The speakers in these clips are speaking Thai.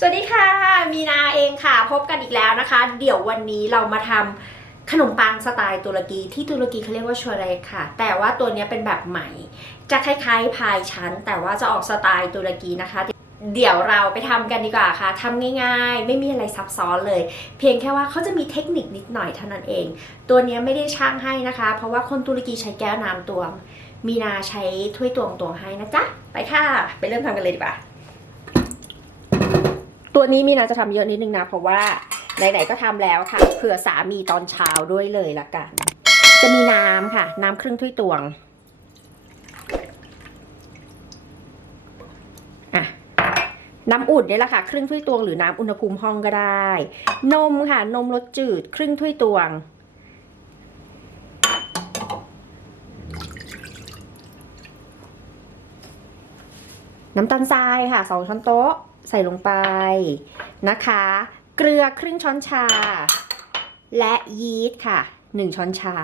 สวัสดีค่ะ มีนาเองค่ะ พบกันอีกแล้วนะคะ เดี๋ยววันนี้เรามาทำขนมปังสไตล์ตุรกีที่ตุรกีเขาเรียกว่าชัวเรกค่ะ แต่ว่าตัวนี้เป็นแบบใหม่ จะคล้ายๆพายชั้น แต่ว่าจะออกสไตล์ตุรกีนะคะ เดี๋ยวเราไปทำกันดีกว่าค่ะทำง่ายๆ ไม่มีอะไรซับซ้อนเลย เพียงแค่ว่าเขาจะมีเทคนิคนิดหน่อยเท่านั้นเอง ตัวนี้ไม่ได้ช่างให้นะคะ เพราะว่าคนตุรกีใช้แก้วน้ำตวง มีนาใช้ถ้วยตวงตวงให้นะจ๊ะ ไปค่ะ ไปเริ่มทำกันเลยดีกว่า ตัวนี้มีนาจะทำเยอะนิดนึงนะ เพราะว่าไหนๆก็ทำแล้วค่ะ เผื่อสามีตอนเช้าด้วยเลยละกัน จะมีน้ำค่ะ น้ำครึ่งถ้วยตวงอะน้ำอุ่นเนี่ยแหละค่ะ ครึ่งถ้วยตวงหรือน้ำอุณหภูมิห้องก็ได้ นมค่ะ นมรสจืด ครึ่งถ้วยตวงน้ำตาลทรายค่ะสองช้อนโต๊ะ ใส่ลงไปนะคะ เกลือครึ่งช้อนชา และยีสต์ค่ะหนึ่งช้อนชา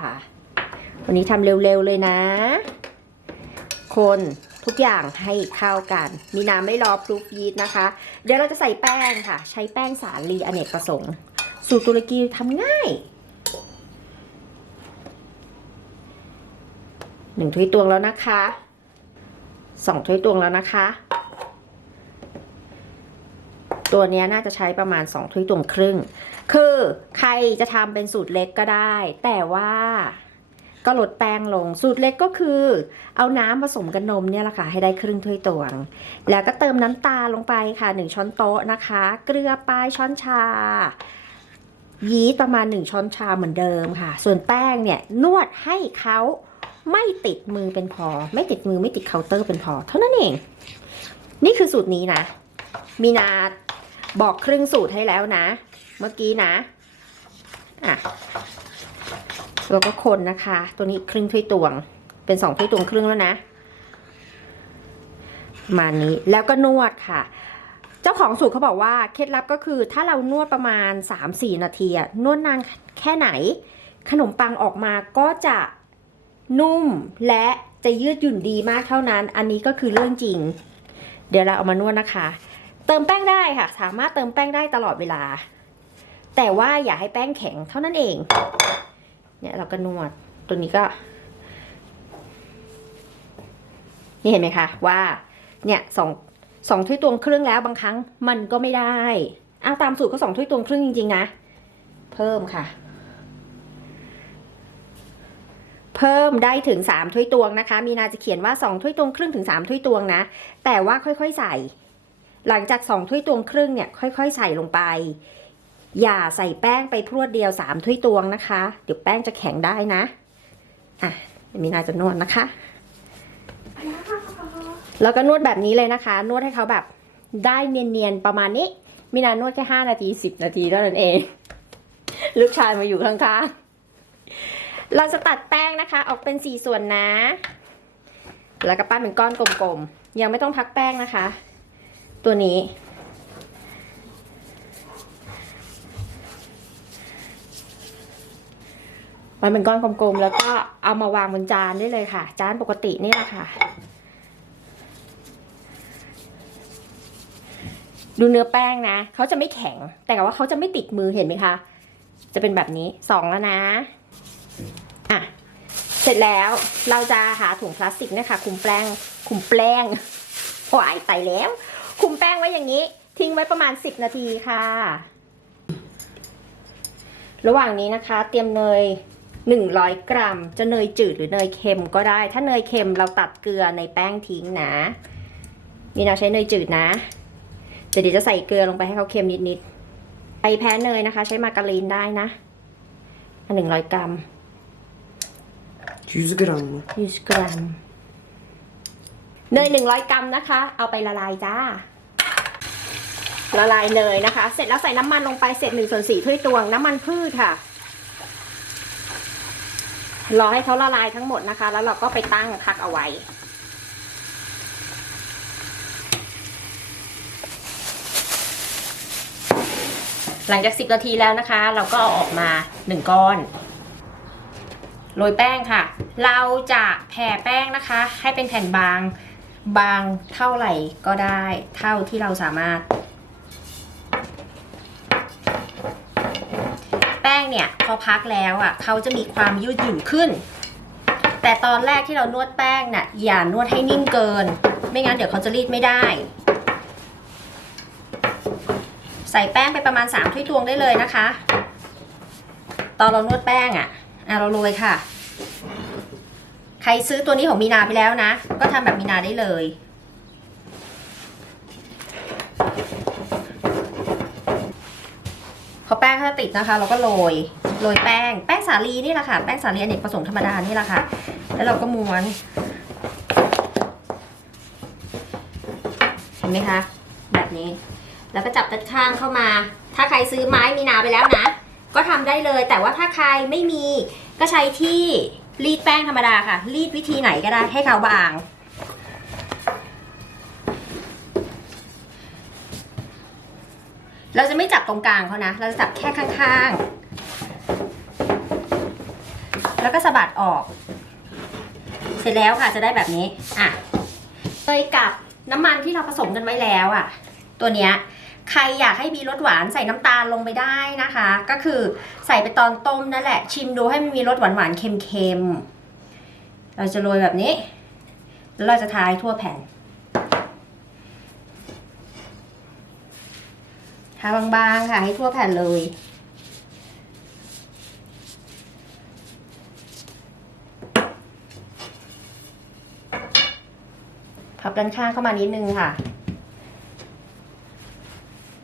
วันนี้ทำเร็วๆเลยนะ คนทุกอย่างให้เข้ากัน มีน้ำไม่รอพรูฟยีสต์นะคะ เดี๋ยวเราจะใส่แป้งค่ะ ใช้แป้งสาลีอเนกประสงค์ สูตรตุรกีทำง่ายหนึ่งถ้วยตวงแล้วนะคะสองถ้วยตวงแล้วนะคะ ตัวนี้น่าจะใช้ประมาณ2ถ้วยตวงครึ่ง คือใครจะทำเป็นสูตรเล็กก็ได้ แต่ว่าก็ลดแป้งลง สูตรเล็กก็คือ เอาน้ำผสมกับนมเนี่ยแหละค่ะ ให้ได้ครึ่งถ้วยตวง แล้วก็เติมน้ำตาลลงไปค่ะ 1 ช้อนโต๊ะนะคะ เกลือปลายช้อนชา ยีสต์ประมาณ 1 ช้อนชาเหมือนเดิมค่ะ ส่วนแป้งเนี่ยนวดให้เขาไม่ติดมือเป็นพอ ไม่ติดมือไม่ติดเคาน์เตอร์เป็นพอ เท่านั้นเอง นี่คือสูตรนี้นะ มีนา บอกครึ่งสูตรให้แล้วนะ เมื่อกี้นะอะแล้วก็คนนะคะ ตัวนี้ครึ่งถ้วยตวง เป็นสองถ้วยตวงครึ่งแล้วนะ มานี้แล้วก็นวดค่ะ เจ้าของสูตรเขาบอกว่าเคล็ดลับก็คือ ถ้าเรานวดประมาณ 3-4 นาทีนวดนานแค่ไหน ขนมปังออกมาก็จะนุ่มและจะยืดหยุ่นดีมากเท่านั้น อันนี้ก็คือเรื่องจริง เดี๋ยวเราเอามานวดนะคะ เติมแป้งได้ค่ะ สามารถเติมแป้งได้ตลอดเวลา แต่ว่าอย่าให้แป้งแข็งเท่านั้นเอง เนี่ยเราก็นวดตัวนี้ก็ นี่เห็นไหมคะว่า เนี่ยสองสองถ้วยตวงครึ่งแล้วบางครั้งมันก็ไม่ได้เอาตามสูตรก็สองถ้วยตวงครึ่งจริงๆนะ เพิ่มค่ะ เพิ่มได้ถึงสามถ้วยตวงนะคะ มีนาจะเขียนว่าสองถ้วยตวงครึ่งถึงสามถ้วยตวงนะ แต่ว่าค่อยๆใส่ หลังจากสองถ้วยตวงครึ่งเนี่ยค่อย ๆ ใส่ลงไป อย่าใส่แป้งไปพรวดเดียวสามถ้วยตวงนะคะ เดี๋ยวแป้งจะแข็งได้นะ อะมีนาจะนวดนะคะ แล้วก็นวดแบบนี้เลยนะคะ นวดให้เขาแบบได้เนียนๆประมาณนี้ มีนานวดแค่ห้านาทีสิบนาทีเท่านั้นเอง ลูกชายมาอยู่ข้างๆ เราจะตัดแป้งนะคะ ออกเป็นสี่ส่วนนะ แล้วก็ปั้นเป็นก้อนกลมๆ ยังไม่ต้องพักแป้งนะคะ ตัวนี้ มันเป็นก้อนกลมๆ แล้วก็เอามาวางบนจานได้เลยค่ะ จานปกตินี่แหละค่ะ ดูเนื้อแป้งนะ เขาจะไม่แข็ง แต่ว่าเขาจะไม่ติดมือเห็นไหมคะ จะเป็นแบบนี้สองแล้วนะ อะ เสร็จแล้วเราจะหาถุงพลาสติกนะคะคุมแป้งคุมแป้งโอ้ยไตายแล้ว คุมแป้งไว้อย่างนี้ ทิ้งไว้ประมาณ 10 นาทีค่ะ ระหว่างนี้นะคะ เตรียมเนย 100 กรัม จะเนยจืดหรือเนยเค็มก็ได้ ถ้าเนยเค็มเราตัดเกลือในแป้งทิ้งนะมีนาใช้เนยจืดนะเดี๋ยวจะใส่เกลือลงไปให้เขาเค็มนิดๆใครแพ้เนยนะคะ ใช้มาการีนได้นะอันหนึ่งร้อยกรัม100 gram mı? 20กรัมเนย100กรัมนะคะ เอาไปละลายจ้า ละลายเนยนะคะ เสร็จแล้วใส่น้ำมันลงไปเสร็จ1ส่วน4ถ้วยตวงน้ำมันพืชค่ะ รอให้เขาละลายทั้งหมดนะคะ แล้วเราก็ไปตั้งพักเอาไว้ หลังจาก10นาทีแล้วนะคะ เราก็เอาออกมา1ก้อนโรยแป้งค่ะ เราจะแผ่แป้งนะคะ ให้เป็นแผ่นบางบางเท่าไหร่ก็ได้ เท่าที่เราสามารถ แป้งเนี่ยพอพักแล้วอะเขาจะมีความยืดหยุ่นขึ้น แต่ตอนแรกที่เรานวดแป้งน่ะอย่านวดให้นิ่มเกิน ไม่งั้นเดี๋ยวเขาจะรีดไม่ได้ ใส่แป้งไปประมาณ3ถ้วยตวงได้เลยนะคะ ตอนเรานวดแป้งอะอะเราโรยค่ะ ใครซื้อตัวนี้ของมีนาไปแล้วนะ ก็ทำแบบมีนาได้เลย พอแป้งเขาจะติดนะคะ เราก็โรยโรยแป้งแป้งสาลีนี่แหละค่ะแป้งสาลีอเนกประสงค์ธรรมดานี่แหละค่ะ แล้วเราก็ม้วนเห็นไหมคะแบบนี้ แล้วก็จับด้านข้างเข้ามา ถ้าใครซื้อไม้มีนาไปแล้วนะ ก็ทำได้เลย แต่ว่าถ้าใครไม่มีก็ใช้ที่รีดแป้งธรรมดาค่ะ รีดวิธีไหนก็ได้ให้เขาบาง เราจะไม่จับตรงกลางเขานะ เราจะจับแค่ข้างๆ แล้วก็สะบัดออก เสร็จแล้วค่ะจะได้แบบนี้อะเลยกับน้ำมันที่เราผสมกันไว้แล้วอะ ตัวเนี้ยใครอยากให้มีรสหวานใส่น้ำตาลลงไปได้นะคะ ก็คือใส่ไปตอนต้มนั่นแหละ ชิมดูให้มันมีรสหวานหวานเค็มๆเราจะโรยแบบนี้ แล้วเราจะทาให้ทั่วแผ่น ทาบางๆค่ะ ให้ทั่วแผ่นเลย พับด้านข้างเข้ามานิดนึงค่ะ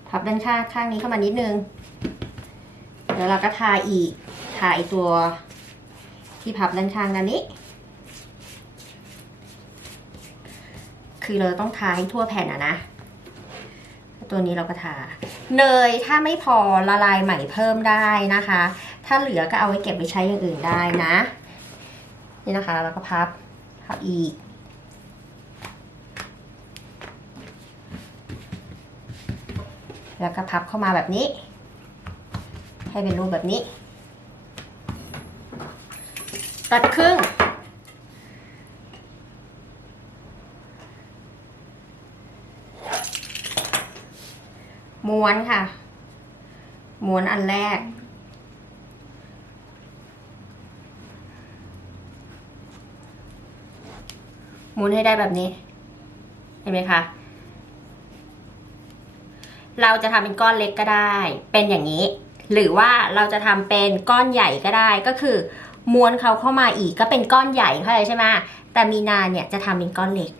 พับด้านข้างข้างนี้เข้ามานิดนึง แล้วเราก็ทาอีก ทาไอตัวที่พับด้านข้างด้นนี้ คือเราต้องทาให้ทั่วแผ่นอะนะ ตัวนี้เราก็ทา เนยถ้าไม่พอละลายใหม่เพิ่มได้นะคะ ถ้าเหลือก็เอาไว้เก็บไปใช้อย่างอื่นได้นะ นี่นะคะ แล้วก็พับพับอีก แล้วก็พับเข้ามาแบบนี้ ให้เป็นรูปแบบนี้ ตัดครึ่ง ม้วนค่ะ ม้วนอันแรก ม้วนให้ได้แบบนี้ เห็นไหมคะ เราจะทำเป็นก้อนเล็กก็ได้ เป็นอย่างนี้ หรือว่าเราจะทำเป็นก้อนใหญ่ก็ได้ ก็คือ ม้วนเขาเข้ามาอีกก็เป็นก้อนใหญ่เข้าใจใช่ไหมแต่มีนาเนี่ยจะทำเป็นก้อนเล็ก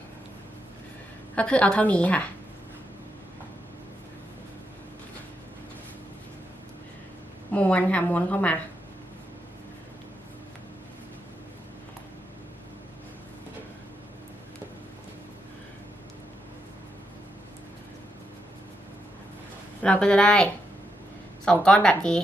ก็คือเอาเท่านี้ค่ะ ม้วนค่ะม้วนเข้ามาเราก็จะได้สองก้อนแบบนี้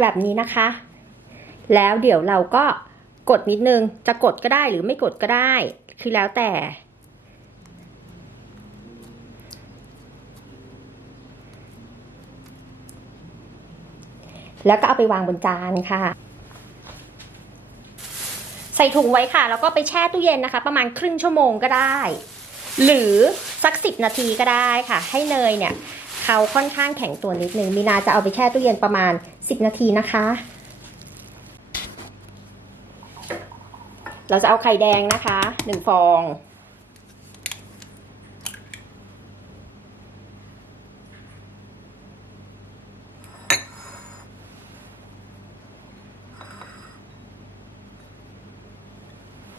แบบนี้นะคะ แล้วเดี๋ยวเราก็กดนิดนึง จะกดก็ได้หรือไม่กดก็ได้ คือแล้วแต่ แล้วก็เอาไปวางบนจานค่ะ ใส่ถุงไว้ค่ะ แล้วก็ไปแช่ตู้เย็นนะคะ ประมาณครึ่งชั่วโมงก็ได้ หรือสักสิบนาทีก็ได้ค่ะ ให้เนยเนี่ย เขาค่อนข้างแข็งตัวนิดนึงมีนาจะเอาไปแช่ตู้เย็นประมาณ 10 นาทีนะคะ เราจะเอาไข่แดงนะคะหนึ่งฟอง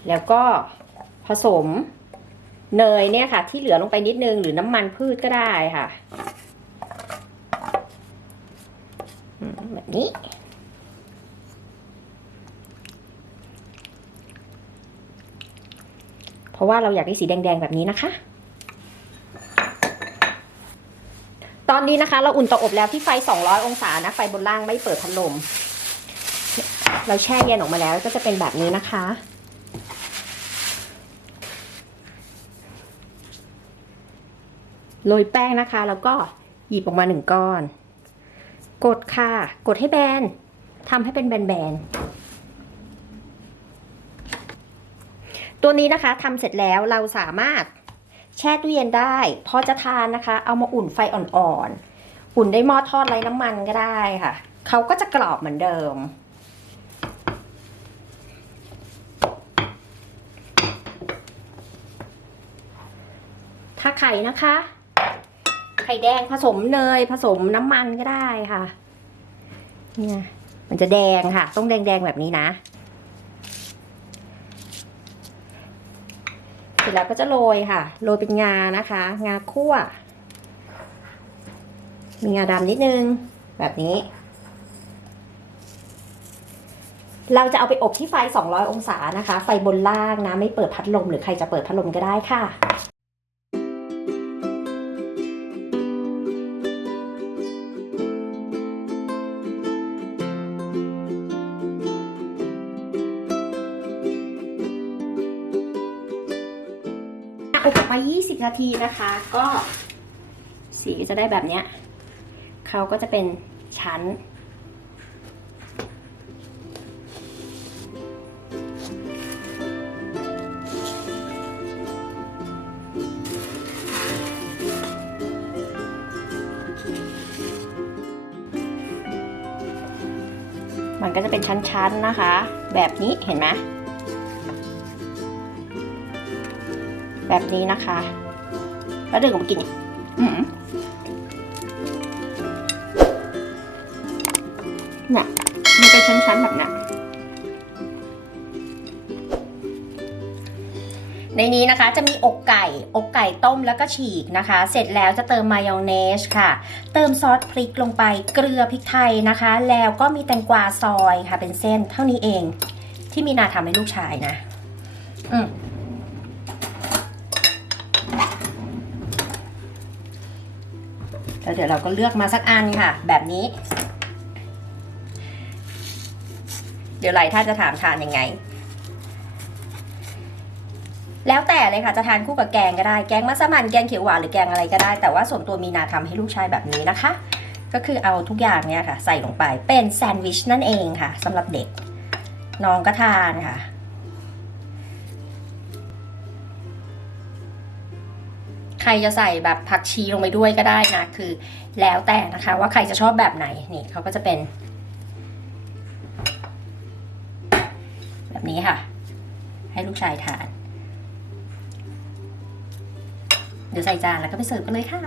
แล้วก็ผสมเนยเนี่ยค่ะ ที่เหลือลงไปนิดนึง หรือน้ำมันพืชก็ได้ค่ะอืมแบบ นี้ เพราะว่าเราอยากได้สีแดงๆแบบนี้นะคะ ตอนนี้นะคะ เราอุ่นเตาอบแล้วที่ไฟ 200 องศานะ ไฟบนล่างไม่เปิดพัดลม เราแช่เย็นออกมาแล้วก็จะเป็นแบบนี้นะคะโรยแป้งนะคะ แล้วก็หยิบออกมาหนึ่งก้อน กดค่ะ กดให้แบนทำให้เป็นแบนๆ ตัวนี้นะคะทำเสร็จแล้วเราสามารถแช่ตู้เย็นได้ พอจะทานนะคะ เอามาอุ่นไฟอ่อนๆ อุ่นได้หม้อทอดไร้น้ำมันก็ได้ค่ะ เขาก็จะกรอบเหมือนเดิม ถ้าไข่นะคะ ไข่แดงผสมเนยผสมน้ำมันก็ได้ค่ะ เนี่ยมันจะแดงค่ะ ต้องแดงๆแบบนี้นะ เสร็จแล้วก็จะโรยค่ะ โรยเป็นงานะคะ งาคั่ว มีงาดำนิดนึง แบบนี้ เราจะเอาไปอบที่ไฟ 200 องศานะคะ ไฟบนล่างนะ ไม่เปิดพัดลมหรือใครจะเปิดพัดลมก็ได้ค่ะ อบออกมา20 นาทีนะคะ ก็สีก็จะได้แบบเนี้ยเขาก็จะเป็นชั้น มันก็จะเป็นชั้นๆนะคะ แบบนี้เห็นไหม แบบนี้นะคะ แล้วดึงออกมากินอืมเนี่ยมันเป็นชั้นๆแบบเนี้ยในนี้นะคะจะมีอกไก่ อกไก่ต้มแล้วก็ฉีกนะคะ เสร็จแล้วจะเติมมายองเนสค่ะ เติมซอสพริกลงไป เกลือพริกไทยนะคะ แล้วก็มีแตงกวาซอยค่ะ เป็นเส้นเท่านี้เอง ที่มีนาทำให้ลูกชายนะ อืม แล้วเดี๋ยวเราก็เลือกมาสักอันค่ะ แบบนี้ เดี๋ยวไหลถ้านจะถามทานยังไง แล้วแต่เลยค่ะจะทานคู่กับแกงก็ได้ แกงมัสมั่นแกงเขียวหวานหรือแกงอะไรก็ได้ แต่ว่าส่วนตัวมีนาทำให้ลูกชายแบบนี้นะคะ ก็คือเอาทุกอย่างเนี่ยค่ะ ใส่ลงไปเป็นแซนด์วิชนั่นเองค่ะสำหรับเด็กน้องก็ทานค่ะ ใครจะใส่แบบผักชีลงไปด้วยก็ได้นะ คือแล้วแต่นะคะ ว่าใครจะชอบแบบไหนนี่เขาก็จะเป็น แบบนี้ค่ะ ให้ลูกชายทาน เดี๋ยวใส่จานแล้วก็ไปเสิร์ฟกันเลยค่ะ